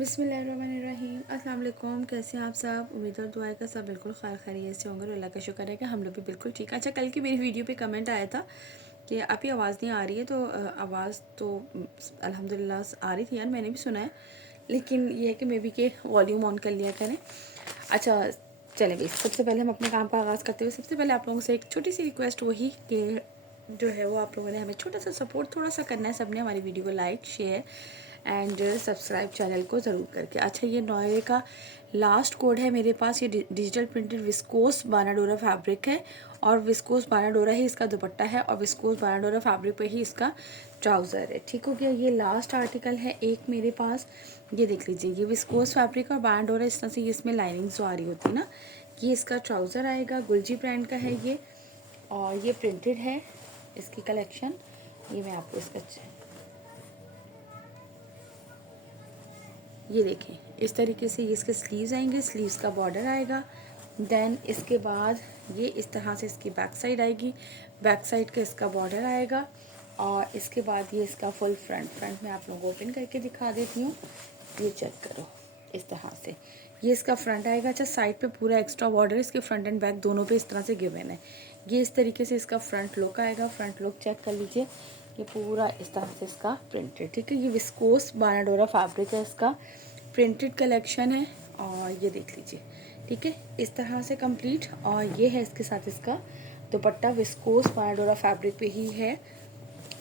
बिस्मिल्लाहिर्रहमानिर्रहीम। अस्सलाम वालेकुम। कैसे हैं आप सब? उम्मीद और दुआ है कि सब बिल्कुल खैरियत से होंगे और अल्लाह का शुक्र है कि हम लोग भी बिल्कुल ठीक है। अच्छा, कल की मेरी वीडियो पे कमेंट आया था कि आपकी आवाज़ नहीं आ रही है, तो आवाज़ तो अल्हम्दुलिल्लाह आ रही थी यार, मैंने भी सुना है, लेकिन ये है कि मे बी के वॉल्यूम ऑन कर लिया करें। अच्छा चलें भाई, सबसे पहले हम अपने काम का आगाज़ करते हुए सबसे पहले आप लोगों से एक छोटी सी रिक्वेस्ट वही कि जो है वो आप लोगों ने हमें छोटा सा सपोर्ट थोड़ा सा करना है। सबने हमारी वीडियो को like share and subscribe channel को ज़रूर करके। अच्छा, ये नॉय का लास्ट कोड है मेरे पास। ये डिजिटल प्रिंटेड विस्कोस बानाडोरा फैब्रिक है और विस्कोस बानाडोरा ही इसका दुपट्टा है और विस्कोस बानाडोरा फैब्रिक पे ही इसका ट्राउज़र है। ठीक हो गया। ये लास्ट आर्टिकल है एक मेरे पास। ये देख लीजिए, ये विस्कोस फैब्रिक और बानाडोरा इस तरह से इसमें लाइनिंग जो आ रही होती है ना, ये इसका ट्राउज़र आएगा। गुलजी ब्रांड का है ये और ये प्रिंटेड है इसकी कलेक्शन। ये मैं आपको इसका ये देखें, इस तरीके से ये इसके स्लीव्स आएंगे, स्लीव्स का बॉर्डर आएगा। देन इसके बाद ये इस तरह से इसकी बैक साइड आएगी, बैक साइड का इसका बॉर्डर आएगा और इसके बाद ये इसका फुल फ्रंट में आप लोगों को ओपन करके दिखा देती हूँ। ये चेक करो, इस तरह से ये इसका फ्रंट आएगा। अच्छा, साइड पे पूरा एक्स्ट्रा बॉर्डर इसके फ्रंट एंड बैक दोनों पे इस तरह से गिवन है। ये इस तरीके से इसका फ्रंट लुक आएगा। फ्रंट लुक चेक कर लीजिए, ये पूरा इस तरह से इसका प्रिंटेड। ठीक है, ये विस्कोस बानाडोरा फैब्रिक है, इसका प्रिंटेड कलेक्शन है और ये देख लीजिए। ठीक है, इस तरह से कंप्लीट। और ये है इसके साथ इसका दुपट्टा, विस्कोस बानाडोरा फैब्रिक पे ही है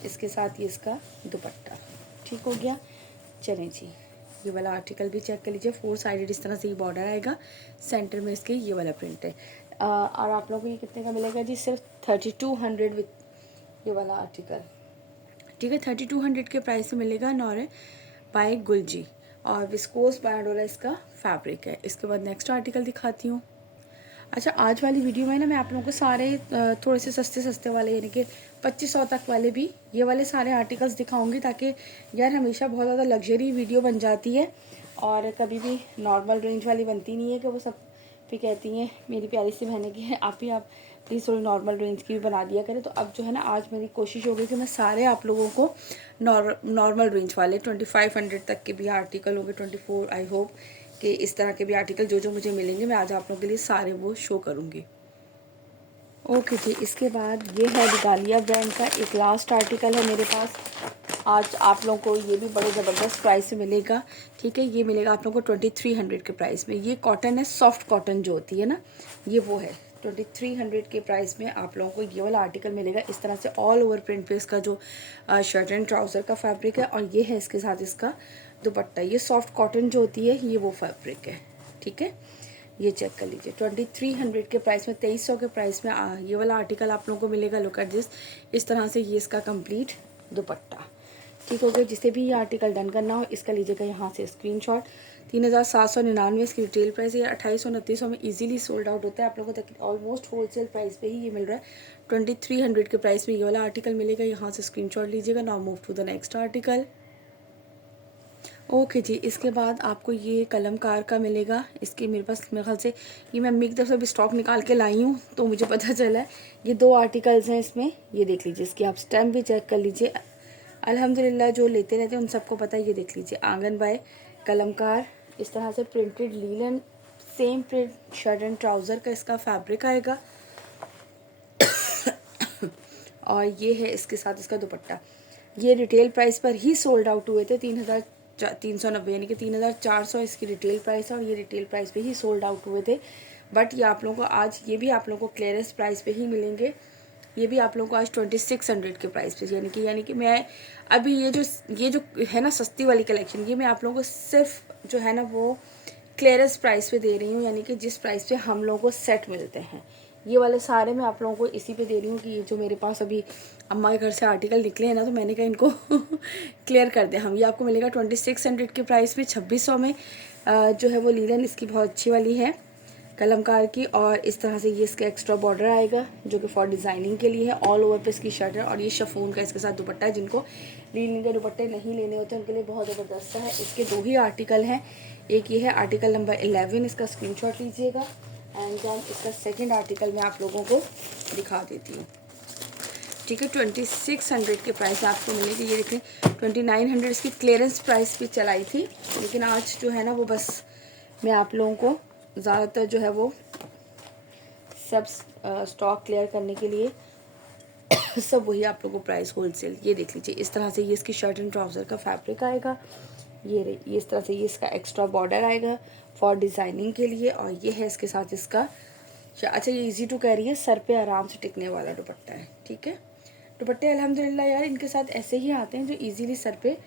इसके साथ ये इसका दुपट्टा। ठीक हो गया। चलें जी, ये वाला आर्टिकल भी चेक कर लीजिए। 4 साइडेड इस तरह से ये बॉर्डर आएगा, सेंटर में इसके ये वाला प्रिंट है। और आप लोगों को ये कितने का मिलेगा जी? सिर्फ 3200 विथ ये वाला आर्टिकल। ठीक है, 3200 के प्राइस में मिलेगा। नॉर बाय गुलजी और विस्कोस बानाडोरा इसका फैब्रिक है। इसके बाद नेक्स्ट आर्टिकल दिखाती हूँ। अच्छा, आज वाली वीडियो में ना मैं आप लोगों को सारे थोड़े से सस्ते सस्ते वाले यानी कि 2500 तक वाले भी ये वाले सारे आर्टिकल्स दिखाऊंगी, ताकि यार हमेशा बहुत ज़्यादा लग्जरी वीडियो बन जाती है और कभी भी नॉर्मल रेंज वाली बनती नहीं है कि वो सब भी कहती हैं मेरी प्यारी सी बहनें कि आप प्लीज़ थोड़ी नॉर्मल रेंज की भी बना दिया करें। तो अब जो है ना, आज मेरी कोशिश होगी कि मैं सारे आप लोगों को नॉर्मल रेंज वाले 2500 तक के भी आर्टिकल होंगे, 24 आई होप कि इस तरह के भी आर्टिकल जो जो मुझे मिलेंगे मैं आज आप लोगों के लिए सारे वो शो करूँगी। ओके जी, इसके बाद ये है रिगालिया ब्रांड का एक लास्ट आर्टिकल है मेरे पास। आज आप लोगों को ये भी बड़े ज़बरदस्त प्राइस में मिलेगा। ठीक है, ये मिलेगा आप लोगों को 2300 के प्राइस में। ये कॉटन है, सॉफ्ट कॉटन जो होती है ना, ये वो है। 2300 के प्राइस में आप लोगों को ये वाला आर्टिकल मिलेगा। इस तरह से ऑल ओवर प्रिंट पे इसका जो शर्ट एंड ट्राउज़र का फैब्रिक है और ये है इसके साथ इसका दुपट्टा। ये सॉफ्ट कॉटन जो होती है ये वो फैब्रिक है। ठीक है, ये चेक कर लीजिए। 2300 के प्राइस में, 2300 के प्राइस में ये वाला आर्टिकल आप लोगों को मिलेगा। लुक एट दिस, इस तरह से ये इसका कंप्लीट दुपट्टा। ठीक हो गया। जिसे भी ये आर्टिकल डन करना हो इसका लीजिएगा यहाँ से स्क्रीनशॉट। 3799 इसकी रिटेल प्राइस है। 2800-2900 में इजीली सोल्ड आउट होता है। आप लोगों को ऑलमोस्ट होलसेल प्राइस पे ही ये मिल रहा है। 2300 के प्राइस में ये वाला आर्टिकल मिलेगा। यहाँ से स्क्रीनशॉट लीजिएगा। Now move to the next article. Okay ji, इसके बाद आपको ये कलमकार का मिलेगा। इसके मेरे पास मेरे ख्याल से ये मैं अम्मी की तरफ से भी स्टॉक निकाल के लाई हूँ तो मुझे पता चला है। ये 2 आर्टिकल्स हैं इसमें, ये देख लीजिए। इसकी आप स्टैम्प भी चेक कर लीजिए। अल्हम्दुलिल्लाह जो लेते रहते हैं उन सबको पता है। ये देख लीजिए, आंगन बाय कलमकार। इस तरह से printed linen same print shirt and trouser का इसका फैब्रिक आएगा और ये है इसके साथ इसका दुपट्टा। ये रिटेल प्राइस पर ही सोल्ड आउट हुए थे। 3390 यानी कि 3400 इसकी रिटेल प्राइस है और ये रिटेल प्राइस पे ही सोल्ड आउट हुए थे। बट ये आप लोगों को आज ये भी आप लोगों को क्लियरेंस प्राइस पे ही मिलेंगे। ये भी आप लोगों को आज 2600 के प्राइस पे, यानी कि मैं अभी ये जो है ना सस्ती वाली कलेक्शन, ये मैं आप लोगों को सिर्फ जो है ना वो क्लियरेंस प्राइस पे दे रही हूँ। यानी कि जिस प्राइस पे हम लोगों को सेट मिलते हैं, ये वाले सारे मैं आप लोगों को इसी पे दे रही हूँ कि ये जो मेरे पास अभी अम्मा के घर से आर्टिकल निकले हैं ना, तो मैंने कहा इनको क्लियर कर दें हम। ये आपको मिलेगा 2600 के प्राइस में। 2600 में जो है वो लीलन इसकी बहुत अच्छी वाली है कलमकार की। और इस तरह से ये इसका एक्स्ट्रा बॉर्डर आएगा जो कि फॉर डिज़ाइनिंग के लिए है। ऑल ओवर पे इसकी शर्ट है और ये शफून का इसके साथ दुपट्टा है। जिनको लीलन के दुपट्टे नहीं लेने होते उनके लिए बहुत ज़बरदस्त है। इसके 2 ही आर्टिकल हैं। एक ये है आर्टिकल नंबर 11, इसका स्क्रीनशॉट लीजिएगा एंड देन इसका सेकंड आर्टिकल मैं आप लोगों को दिखा देती हूँ। ठीक है। 2600 के प्राइस आपको मिलेगी। ये देखें 2900 इसकी क्लियरेंस प्राइस भी चलाई थी, लेकिन आज जो है ना वो बस मैं आप लोगों को ज़्यादातर जो है वो सब स्टॉक क्लियर करने के लिए सब वही आप लोगों को प्राइस होलसेल। ये देख लीजिए इस तरह से ये इसकी शर्ट एंड ट्राउज़र का फैब्रिक आएगा। ये इस तरह से ये इसका एक्स्ट्रा बॉर्डर आएगा फॉर डिज़ाइनिंग के लिए, और ये है इसके साथ इसका अच्छा ये इजी टू कैरी है, सर पे आराम से टिकने वाला दुपट्टा है। ठीक है, दुपट्टे अल्हम्दुलिल्लाह यार इनके साथ ऐसे ही आते हैं जो इजीली सर पे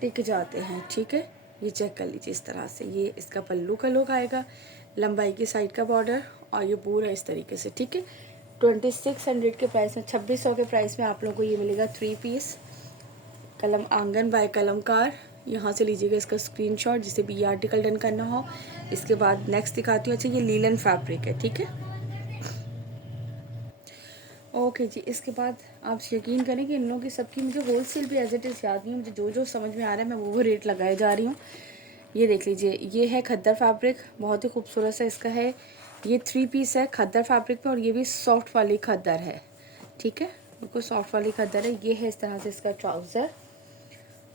टिक जाते हैं। ठीक है, ये चेक कर लीजिए इस तरह से ये इसका पल्लू का लुक आएगा, लंबाई की साइड का बॉर्डर, और ये पूरा इस तरीके से। ठीक है, 2600 के प्राइस में 2600 के प्राइस में आप लोगों को ये मिलेगा 3 पीस कलम आंगन बाय कलमकार। यहाँ से लीजिएगा इसका स्क्रीनशॉट जिसे भी ये आर्टिकल डन करना हो। इसके बाद नेक्स्ट दिखाती हूँ। अच्छा ये लीलन फैब्रिक है। ठीक है, ओके जी। इसके बाद आप यकीन करें कि इन लोगों की सबकी मुझे होलसेल भी एज इट इज़ याद नहीं है, मुझे जो जो समझ में आ रहा है मैं वो रेट लगाए जा रही हूँ। ये देख लीजिए ये है खद्दर फैब्रिक, बहुत ही खूबसूरत सा इसका है। ये 3 पीस है खद्दर फैब्रिक पे, और ये भी सॉफ्ट वाली खद्दर है। ठीक है, बिल्कुल सॉफ्ट वाली खद्दर है। ये है इस तरह से इसका ट्राउज़र,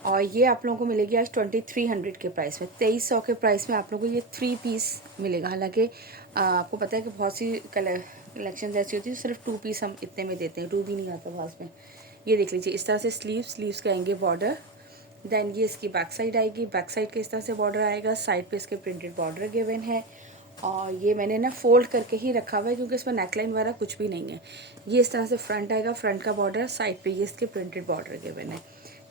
और ये आप लोगों को मिलेगी आज 2300 के प्राइस में। 2300 के प्राइस में आप लोगों को ये 3 पीस मिलेगा। हालांकि आपको पता है कि बहुत सी कलेक्शन ऐसी होती है सिर्फ 2 पीस हम इतने में देते हैं, 2 भी नहीं आता पास में। ये देख लीजिए इस तरह से स्लीव्स के आएंगे बॉर्डर, देन ये इसकी बैक साइड आएगी, बैक साइड के इस तरह से बॉर्डर आएगा, साइड पे इसके प्रिंटेड बॉर्डर गिवन है, और ये मैंने ना फोल्ड करके ही रखा हुआ है क्योंकि इसमें नेकलाइन वगैरह कुछ भी नहीं है। ये इस तरह से फ्रंट आएगा, फ्रंट का बॉर्डर, साइड पे ये इसके प्रिंटेड बॉर्डर गिवन है।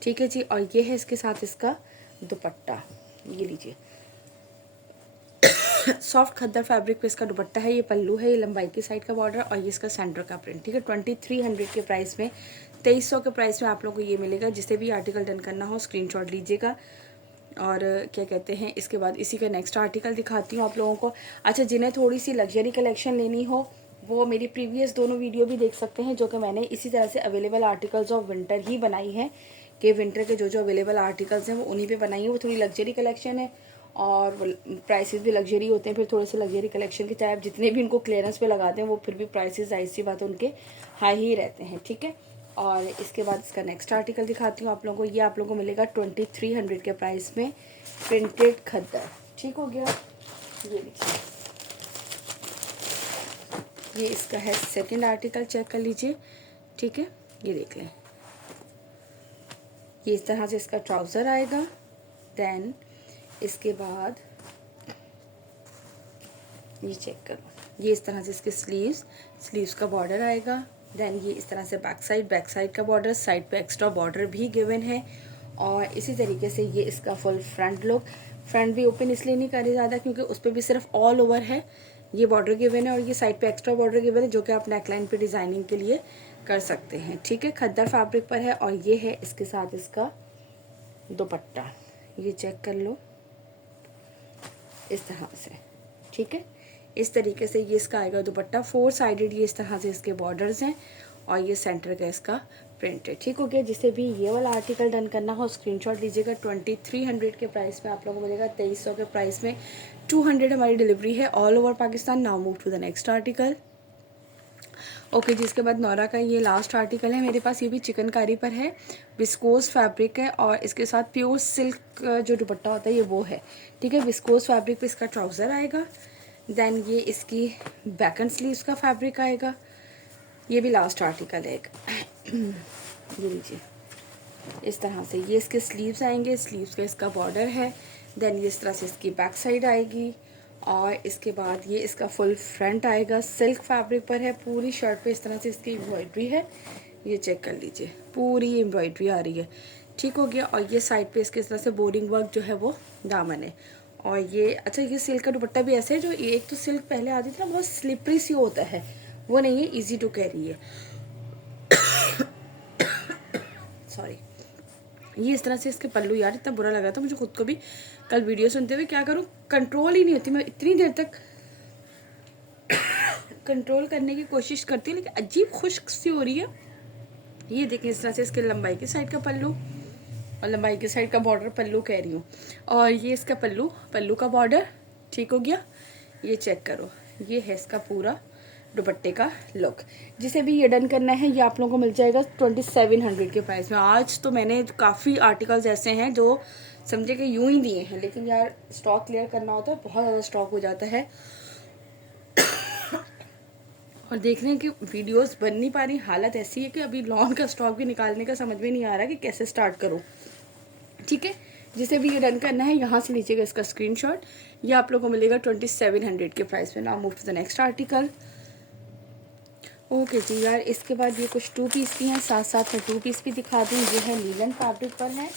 ठीक है जी, और ये है इसके साथ इसका दुपट्टा। ये लीजिए सॉफ्ट खद्दर फैब्रिक पे इसका दुपट्टा है, ये पल्लू है, ये लंबाई की साइड का बॉर्डर, और ये इसका सेंटर का प्रिंट। ठीक है, 2300 के प्राइस में, 2300 के प्राइस में आप लोगों को ये मिलेगा। जिसे भी आर्टिकल डन करना हो स्क्रीनशॉट लीजिएगा। और क्या कहते हैं, इसके बाद इसी का नेक्स्ट आर्टिकल दिखाती हूँ आप लोगों को। अच्छा, जिन्हें थोड़ी सी लग्जरी कलेक्शन लेनी हो वो मेरी प्रीवियस दोनों वीडियो भी देख सकते हैं, जो कि मैंने इसी तरह से अवेलेबल आर्टिकल्स ऑफ विंटर ही बनाई है, कि विंटर के जो जो अवेलेबल आर्टिकल्स हैं वो उन्हीं पे बनाई है। वो थोड़ी लग्जरी कलेक्शन है और प्राइसेस भी लग्जरी होते हैं। फिर थोड़े से लग्जरी कलेक्शन के चाहे आप जितने भी इनको क्लियरेंस पे लगाते हैं वो फिर भी प्राइसेस जाहिर सी बात है उनके हाई ही रहते हैं। ठीक है, और इसके बाद इसका नेक्स्ट आर्टिकल दिखाती हूँ आप लोगों को। ये आप लोगों को मिलेगा 2300 के प्राइस में, प्रिंटेड खद्दर। ठीक हो गया, ये देखिए ये इसका है सेकंड आर्टिकल, चेक कर लीजिए। ठीक है, ये देख लें, ये इस तरह से इसका ट्राउज़र आएगा, देन इसके बाद ये चेक करो, ये इस तरह से इसके स्लीव्स का बॉर्डर आएगा, देन ये इस तरह से बैक साइड का बॉर्डर, साइड पे एक्स्ट्रा बॉर्डर भी गिवन है, और इसी तरीके से ये इसका फुल फ्रंट लुक। फ्रंट भी ओपन इसलिए नहीं करी ज़्यादा क्योंकि उस पर भी सिर्फ ऑल ओवर है, ये बॉर्डर गिवन है, और ये साइड पे एक्स्ट्रा बॉर्डर गिवन है जो कि आप नेकलाइन पे डिज़ाइनिंग के लिए कर सकते हैं। ठीक है, खद्दर फैब्रिक पर है, और ये है इसके साथ इसका दुपट्टा। ये चेक कर लो इस तरह से। ठीक है, इस तरीके से ये इसका आएगा दुपट्टा, 4 साइडेड ये इस तरह से इसके बॉर्डर्स हैं, और ये सेंटर का इसका प्रिंट है। ठीक हो गया, जिसे भी ये वाला आर्टिकल डन करना हो स्क्रीनशॉट लीजिएगा। 2300 के प्राइस में आप लोगों को मिलेगा, 2300 के प्राइस में 200 हमारी डिलीवरी है all over Pakistan. Now move to the next article. Okay ji, इसके बाद नौरा का ये लास्ट आर्टिकल है मेरे पास। ये भी चिकनकारी पर है, विस्कोस फैब्रिक है, और इसके साथ प्योर सिल्क जो दुपट्टा होता है ये वो है। ठीक है, विस्कोस फैब्रिक पे इसका ट्राउज़र आएगा, देन ये इसकी बैक एंड स्लीव्स का फैब्रिक आएगा। ये भी लास्ट आर्टिकल है एक ये लीजिए इस तरह से ये इसके स्लीव्स आएंगे, स्लीव्स का इसका बॉर्डर है, देन ये इस तरह से इसकी बैक साइड आएगी, और इसके बाद ये इसका फुल फ्रंट आएगा। सिल्क फैब्रिक पर है, पूरी शर्ट पे इस तरह से इसकी एम्ब्रॉयडरी है। ये चेक कर लीजिए, पूरी एम्ब्रॉयडरी आ रही है। ठीक हो गया, और ये साइड पे इसके इस तरह से बोर्डिंग वर्क जो है वो दामन है। और ये अच्छा, ये सिल्क का दुपट्टा भी ऐसे है, जो एक तो सिल्क पहले आती थी ना बहुत स्लिपरी सी होता है, वो नहीं है, ईजी टू कैरी है। सॉरी, ये इस तरह से इसके पल्लू, यार इतना बुरा लग रहा था मुझे खुद को भी कल वीडियो सुनते हुए, क्या करूँ कंट्रोल ही नहीं होती, मैं इतनी देर तक कंट्रोल करने की कोशिश करती हूँ लेकिन अजीब खुश्क सी हो रही है। ये देखिए इस तरह से इसके लंबाई की साइड का पल्लू, और लंबाई की साइड का बॉर्डर पल्लू कह रही हूँ, और ये इसका पल्लू का बॉर्डर। ठीक हो गया, ये चेक करो, ये है इसका पूरा दुपट्टे का लुक। जिसे भी ये डन करना है ये आप लोगों को मिल जाएगा 2700 के प्राइस में। आज तो मैंने काफ़ी आर्टिकल्स ऐसे हैं जो समझे कि यूं ही दिए हैं, लेकिन यार स्टॉक क्लियर करना होता है, बहुत ज़्यादा स्टॉक हो जाता है और देख रहे हैं कि वीडियोस बन नहीं पा रही। हालत ऐसी है कि अभी लॉन का स्टॉक भी निकालने का समझ में नहीं आ रहा कि कैसे स्टार्ट करूं। ठीक है, जिसे भी ये डन करना है यहाँ से लीजिएगा इसका स्क्रीनशॉट। ये आप लोगों को मिलेगा 2700 के प्राइस में। Now move to the next article. Okay ji यार, इसके बाद ये कुछ 2 पीस भी हैं, साथ साथ में 2 पीस भी दिखा दूँ। ये है लीलन फैब्रिक पर है,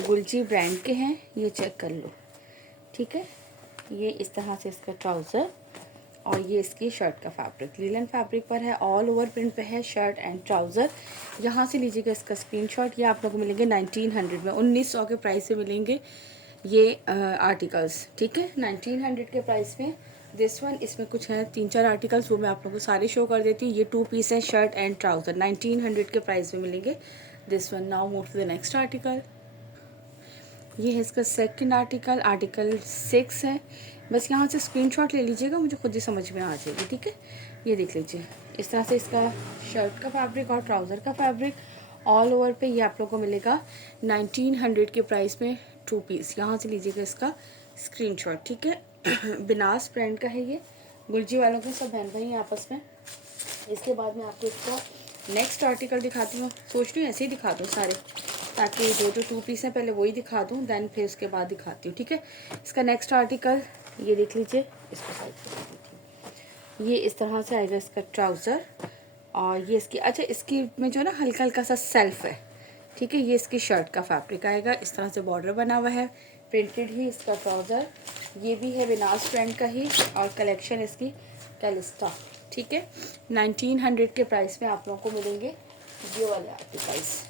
गुलजी ब्रांड के हैं, ये चेक कर लो। ठीक है, ये इस तरह से इसका ट्राउज़र और ये इसकी शर्ट का फैब्रिक लीलन फैब्रिक पर है, ऑल ओवर प्रिंट पे है शर्ट एंड ट्राउज़र। यहाँ से लीजिएगा इसका स्क्रीनशॉट। ये आप लोगों को मिलेंगे 1900 में, 1900 के प्राइस से मिलेंगे ये आर्टिकल्स। ठीक है, 1900 के प्राइस में दिस वन। इसमें कुछ है 3-4 आर्टिकल्स, वो मैं आप लोगों को सारे शो कर देती हूँ। ये 2 पीस है शर्ट एंड ट्राउज़र, 1900 के प्राइस में मिलेंगे this one. Now move to the next article. ये है इसका सेकंड आर्टिकल, आर्टिकल 6 है। बस यहाँ से स्क्रीनशॉट ले लीजिएगा, मुझे खुद ही समझ में आ जाएगी। ठीक है, ये देख लीजिए इस तरह से इसका शर्ट का फैब्रिक और ट्राउज़र का फैब्रिक ऑल ओवर पे। ये आप लोगों को मिलेगा 1900 के प्राइस में 2 पीस। यहाँ से लीजिएगा इसका स्क्रीनशॉट। ठीक है, बिनास ब्रांड का है ये, गुलजी वालों के सब बहन भाई हैं आपस में। इसके बाद मैं आपको इसका नेक्स्ट आर्टिकल दिखाती हूँ। सोच रही हूँ ऐसे ही दिखा दूँ सारे, ताकि जो 2 पीस हैं पहले वही दिखा दूँ, देन फिर उसके बाद दिखाती हूँ। ठीक है, इसका नेक्स्ट आर्टिकल ये देख लीजिए, इसको साइड कर देती हूँ। ये इस तरह से आएगा इसका ट्राउज़र और ये इसकी, अच्छा इसकी में जो है ना हल्का हल्का सा सेल्फ है। ठीक है, ये इसकी शर्ट का फैब्रिक आएगा, इस तरह से बॉर्डर बना हुआ है, प्रिंटेड ही इसका ट्राउज़र। ये भी है विनास ब्रांड का ही और कलेक्शन इसकी कैलिस्टा। ठीक है, 1900 के प्राइस में आप लोगों को मिलेंगे ये वाले आर्टिकल्स।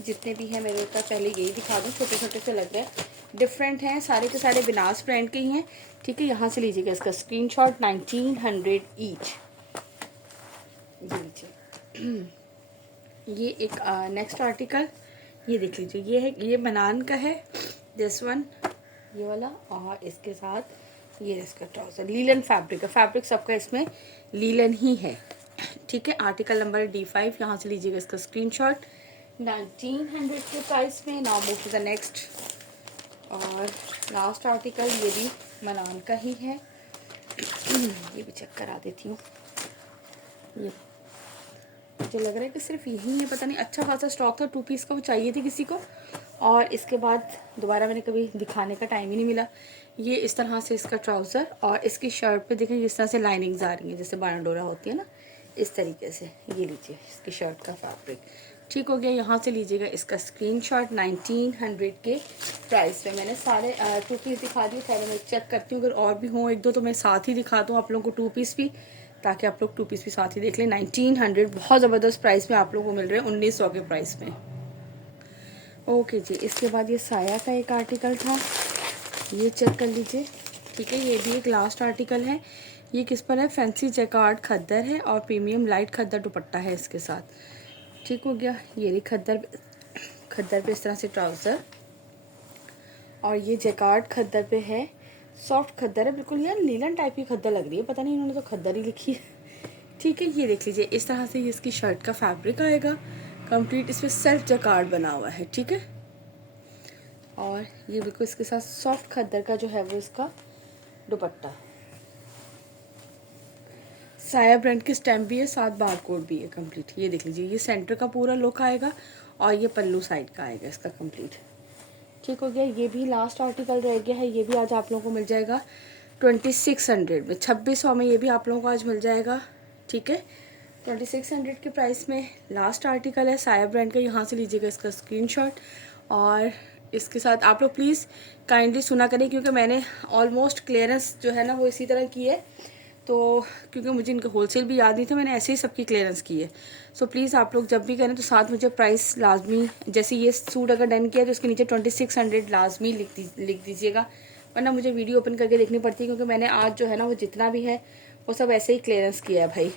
जितने भी हैं मेरे पास पहले यही दिखा दूँ, छोटे छोटे से लग रहे हैं, डिफरेंट हैं, सारे के सारे विनास ब्रांड के ही हैं। ठीक है, यहाँ से लीजिएगा इसका स्क्रीनशॉट, 1900 ईच। ये लीजिए ये एक नेक्स्ट आर्टिकल, ये देख लीजिए, ये है, ये बनान का है दिस वन, ये वाला, और इसके साथ ये इसका ट्राउज़र लीलन फैब्रिक है। फैब्रिक सबका इसमें लीलन ही है। ठीक है, आर्टिकल नंबर D5। यहाँ से लीजिएगा इसका स्क्रीनशॉट 1900 के प्राइस में। Now move to the next और लास्ट आर्टिकल, ये भी मनान का ही है। ये भी चेक करा देती हूँ। ये मुझे लग रहा है कि सिर्फ यही है, पता नहीं, अच्छा खासा स्टॉक था 2 पीस का, वो चाहिए थी किसी को, और इसके बाद दोबारा मैंने कभी दिखाने का टाइम ही नहीं मिला। ये इस तरह से इसका ट्राउज़र और इसकी शर्ट पे देखें जिस तरह से लाइनिंग्स आ रही हैं, जैसे बारंडोरा होती है ना, इस तरीके से। ये लीजिए इसकी शर्ट का फैब्रिक। ठीक हो गया, यहाँ से लीजिएगा इसका स्क्रीनशॉट 1900 के प्राइस में। मैंने सारे 2 पीस दिखा दिए, पहले मैं चेक करती हूँ, अगर और भी हों 1-2 तो मैं साथ ही दिखा दूँ आप लोगों को 2 पीस भी, ताकि आप लोग 2 पीस भी साथ ही देख लें। 1900 बहुत ज़बरदस्त प्राइस में आप लोगों को मिल रहे हैं, 1900 के प्राइस में। ओके जी, इसके बाद ये साया का एक आर्टिकल था, ये चेक कर लीजिए। ठीक है, ये भी एक लास्ट आर्टिकल है। ये किस पर है, फैंसी जैकार्ड खद्दर है और प्रीमियम लाइट खद्दर दुपट्टा है इसके साथ। ठीक हो गया, ये रही खद्दर पे इस तरह से ट्राउज़र, और ये जैकार्ड खद्दर पे है, सॉफ्ट खद्दर है बिल्कुल, यार लीलन टाइप की खद्दर लग रही है, पता नहीं इन्होंने तो खद्दर ही लिखी है। ठीक है, ये देख लीजिए इस तरह से ये इसकी शर्ट का फैब्रिक आएगा कंप्लीट, इसमें सेल्फ जैकार्ड बना हुआ है। ठीक है, और ये बिल्कुल इसके साथ सॉफ्ट खद्दर का जो है वो इसका दुपट्टा, साया ब्रांड की स्टैम्प भी है, साथ बारकोड भी है कंप्लीट। ये देख लीजिए, ये सेंटर का पूरा लुक आएगा और ये पल्लू साइड का आएगा इसका कंप्लीट। ठीक हो गया, ये भी लास्ट आर्टिकल रह गया है। ये भी आज आप लोगों को मिल जाएगा 2600 में, 2600 में ये भी आप लोगों को आज मिल जाएगा। ठीक है, 2600 के प्राइस में लास्ट आर्टिकल है साया ब्रांड का। यहाँ से लीजिएगा इसका स्क्रीनशॉट, और इसके साथ आप लोग प्लीज़ काइंडली सुना करें, क्योंकि मैंने ऑलमोस्ट क्लियरेंस जो है ना वो इसी तरह की है, तो क्योंकि मुझे इनका होलसेल भी याद नहीं था, मैंने ऐसे ही सबकी क्लियरेंस की है। सो प्लीज़ आप लोग जब भी करें तो साथ मुझे प्राइस लाजमी, जैसे ये सूट अगर डन किया तो उसके नीचे 2600 लाजमी लिख दीजिएगा, वरना मुझे वीडियो ओपन करके देखनी पड़ती है, क्योंकि मैंने आज जो है ना वो जितना भी है वो सब ऐसे ही क्लियरेंस किया है भाई।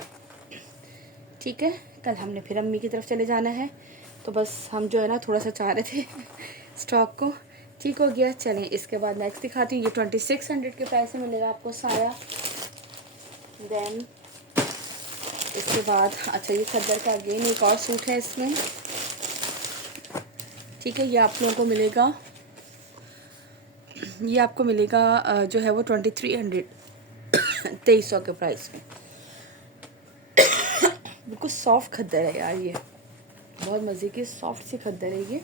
ठीक है, कल हमने फिर अम्मी की तरफ चले जाना है, तो बस हम जो है ना थोड़ा सा चाह रहे थे स्टॉक को। ठीक हो गया, चलें इसके बाद नेक्स्ट दिखाती हूँ। ये 2600 के प्राइस में मिलेगा आपको साया। देन इसके बाद अच्छा ये खद्दर का अगेन एक और सूट है इसमें, ठीक है। ये आप लोगों को मिलेगा, ये आपको मिलेगा जो है वो 2300 2300 के प्राइस में। बिल्कुल सॉफ्ट खद्दर है यार, ये बहुत मज़े की सॉफ्ट सी खद्दर है ये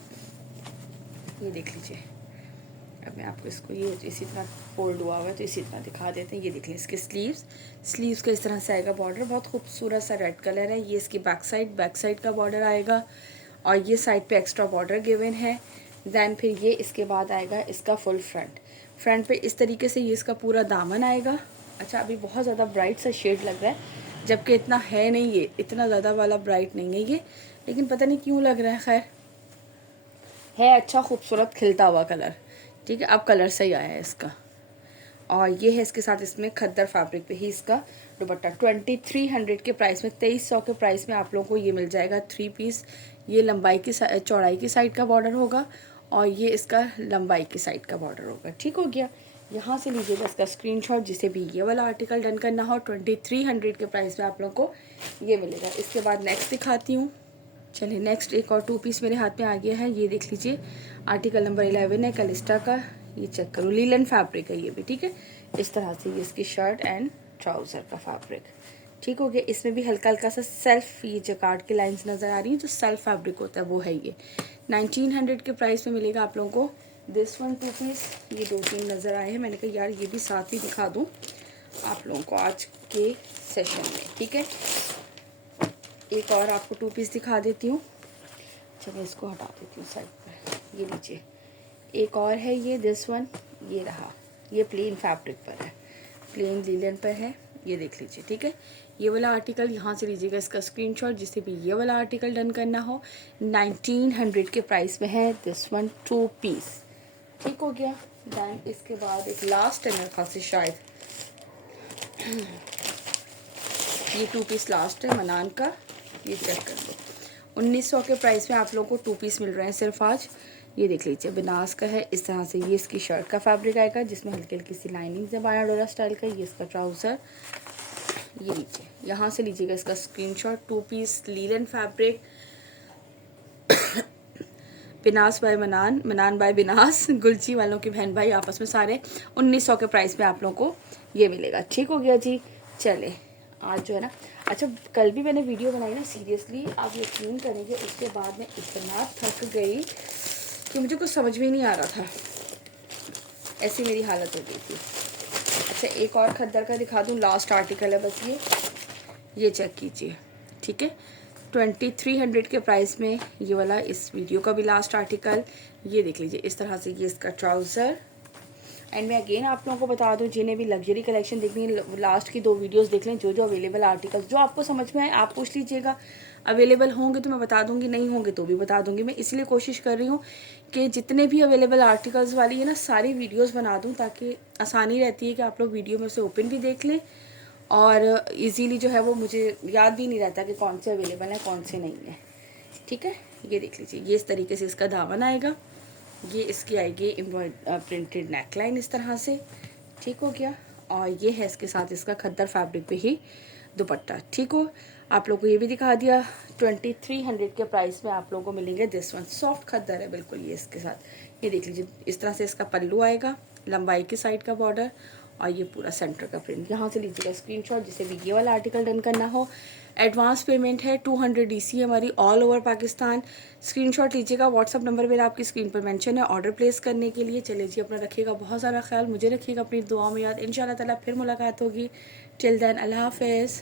देख लीजिए। अब मैं आपको इसको ये इसी तरह फोल्ड हुआ है तो इसी तरह दिखा देते हैं। ये देख लें इसके स्लीव्स का इस तरह से आएगा बॉर्डर, बहुत खूबसूरत सा रेड कलर है। ये इसकी बैक साइड का बॉर्डर आएगा और ये साइड पे एक्स्ट्रा बॉर्डर गिवन है। दैन फिर ये इसके बाद आएगा इसका फुल फ्रंट पे इस तरीके से ये इसका पूरा दामन आएगा। अच्छा अभी बहुत ज़्यादा ब्राइट सा शेड लग रहा है, जबकि इतना है नहीं, ये इतना ज़्यादा वाला ब्राइट नहीं है ये, लेकिन पता नहीं क्यों लग रहा है। खैर है अच्छा खूबसूरत खिलता हुआ कलर, ठीक है। अब कलर सही आया है इसका। और ये है इसके साथ इसमें खद्दर फैब्रिक पे ही इसका दुपट्टा 2300 के प्राइस में, 2300 के प्राइस में आप लोगों को ये मिल जाएगा 3 पीस। ये लंबाई की चौड़ाई की साइड का बॉर्डर होगा और ये इसका लंबाई की साइड का बॉर्डर होगा, ठीक हो गया। यहाँ से लीजिएगा इसका स्क्रीनशॉट, जिसे भी ये वाला आर्टिकल डन करना हो। 2300 के प्राइस में आप लोगों को ये मिलेगा। इसके बाद नेक्स्ट दिखाती हूँ। चलिए नेक्स्ट एक और 2 पीस मेरे हाथ में आ गया है। ये देख लीजिए आर्टिकल नंबर 11 है कलिस्टा का। ये चेक करो, लीलन फैब्रिक है ये भी, ठीक है। इस तरह से ये इसकी शर्ट एंड ट्राउज़र का फैब्रिक, ठीक हो गया। इसमें भी हल्का हल्का सा सेल्फ ये जकार्ड की लाइंस नज़र आ रही हैं, जो सेल्फ फैब्रिक होता है वो है ये। 1900 के प्राइस में मिलेगा आप लोगों को दिस वन 2 पीस। ये 2-3 नज़र आए हैं, मैंने कहा यार ये भी साथ ही दिखा दूँ आप लोगों को आज के सेशन में, ठीक है। एक और आपको 2 पीस दिखा देती हूँ। चलो इसको हटा देती हूँ साइड पर। ये लीजिए एक और है ये दिस वन, ये रहा। ये प्लेन फैब्रिक पर है, प्लेन लीलन पर है, ये देख लीजिए, ठीक है। ये वाला आर्टिकल यहाँ से लीजिएगा इसका स्क्रीनशॉट, जिससे भी ये वाला आर्टिकल डन करना हो। 1900 के प्राइस में है दिस वन 2 पीस, ठीक हो गया। दैन इसके बाद एक लास्ट है मेरे ख्याल से शायद ये 2 पीस लास्ट है मनान का। ये चेक कर लो, 1900 के प्राइस में आप लोगों को 2 पीस मिल रहे हैं सिर्फ आज। ये देख लीजिए बनास का है, इस तरह से ये इसकी शर्ट का फैब्रिक आएगा, जिसमें हल्की हल्की सी लाइनिंग है बाया डोरा स्टाइल का। ये इसका ट्राउज़र, ये लीजिए यहाँ से लीजिएगा इसका screenshot. 2 piece linen fabric, Binas by Manan, Manan bye बिनास, गुलची वालों के बहन भाई आपस में सारे 1900 के प्राइस में आप लोगों को ये मिलेगा, ठीक हो गया जी। चले आज जो है ना, अच्छा कल भी मैंने वीडियो बनाई ना, सीरियसली आप यकीन करेंगे उसके बाद मैं इतना थक गई कि मुझे कुछ समझ में ही नहीं आ रहा था, ऐसी मेरी हालत हो गई थी। अच्छा एक और खद्दर का दिखा दूँ, लास्ट आर्टिकल है बस ये चेक कीजिए, ठीक है। 2300 के प्राइस में ये वाला इस वीडियो का भी लास्ट आर्टिकल। ये देख लीजिए इस तरह से ये इसका ट्राउज़र। एंड मैं अगेन आप लोगों को बता दूं, जिन्हें भी लग्जरी कलेक्शन देखनी है लास्ट की 2 वीडियोस देख लें। जो जो अवेलेबल आर्टिकल्स जो आपको समझ में आए आप पूछ लीजिएगा। अवेलेबल होंगे तो मैं बता दूंगी, नहीं होंगे तो भी बता दूंगी। मैं इसलिए कोशिश कर रही हूँ कि जितने भी अवेलेबल आर्टिकल्स वाली है ना सारी वीडियोज़ बना दूँ, ताकि आसानी रहती है कि आप लोग वीडियो में से ओपन भी देख लें और इजीली जो है वो मुझे याद भी नहीं रहता कि कौन से अवेलेबल है कौन से नहीं है, ठीक है। ये देख लीजिए ये इस तरीके से इसका दामन आएगा, ये इसकी आएगी प्रिंटेड नेकलाइन इस तरह से, ठीक हो गया। और ये है इसके साथ इसका खद्दर फैब्रिक पे ही दुपट्टा, ठीक हो। आप लोग को ये भी दिखा दिया। 2300 के प्राइस में आप लोगों को मिलेंगे दिस वन, सॉफ्ट खद्दर है बिल्कुल ये इसके साथ। ये देख लीजिए इस तरह से इसका पल्लू आएगा, लंबाई की साइड का बॉर्डर और ये पूरा सेंटर का प्रिंट। यहाँ से लीजिएगा स्क्रीनशॉट, जिसे भी ये वाला आर्टिकल डन करना हो। एडवांस पेमेंट है 200 DC हमारी ऑल ओवर पाकिस्तान। स्क्रीनशॉट लीजिएगा, व्हाट्सअप नंबर मेरा आपकी स्क्रीन पर मेंशन है ऑर्डर प्लेस करने के लिए। चलिए जी अपना रखिएगा बहुत सारा ख्याल, मुझे रखिएगा अपनी दुआ में याद। इंशाल्लाह ताला फिर मुलाकात होगी। टिल देन अल्लाह हाफिज़।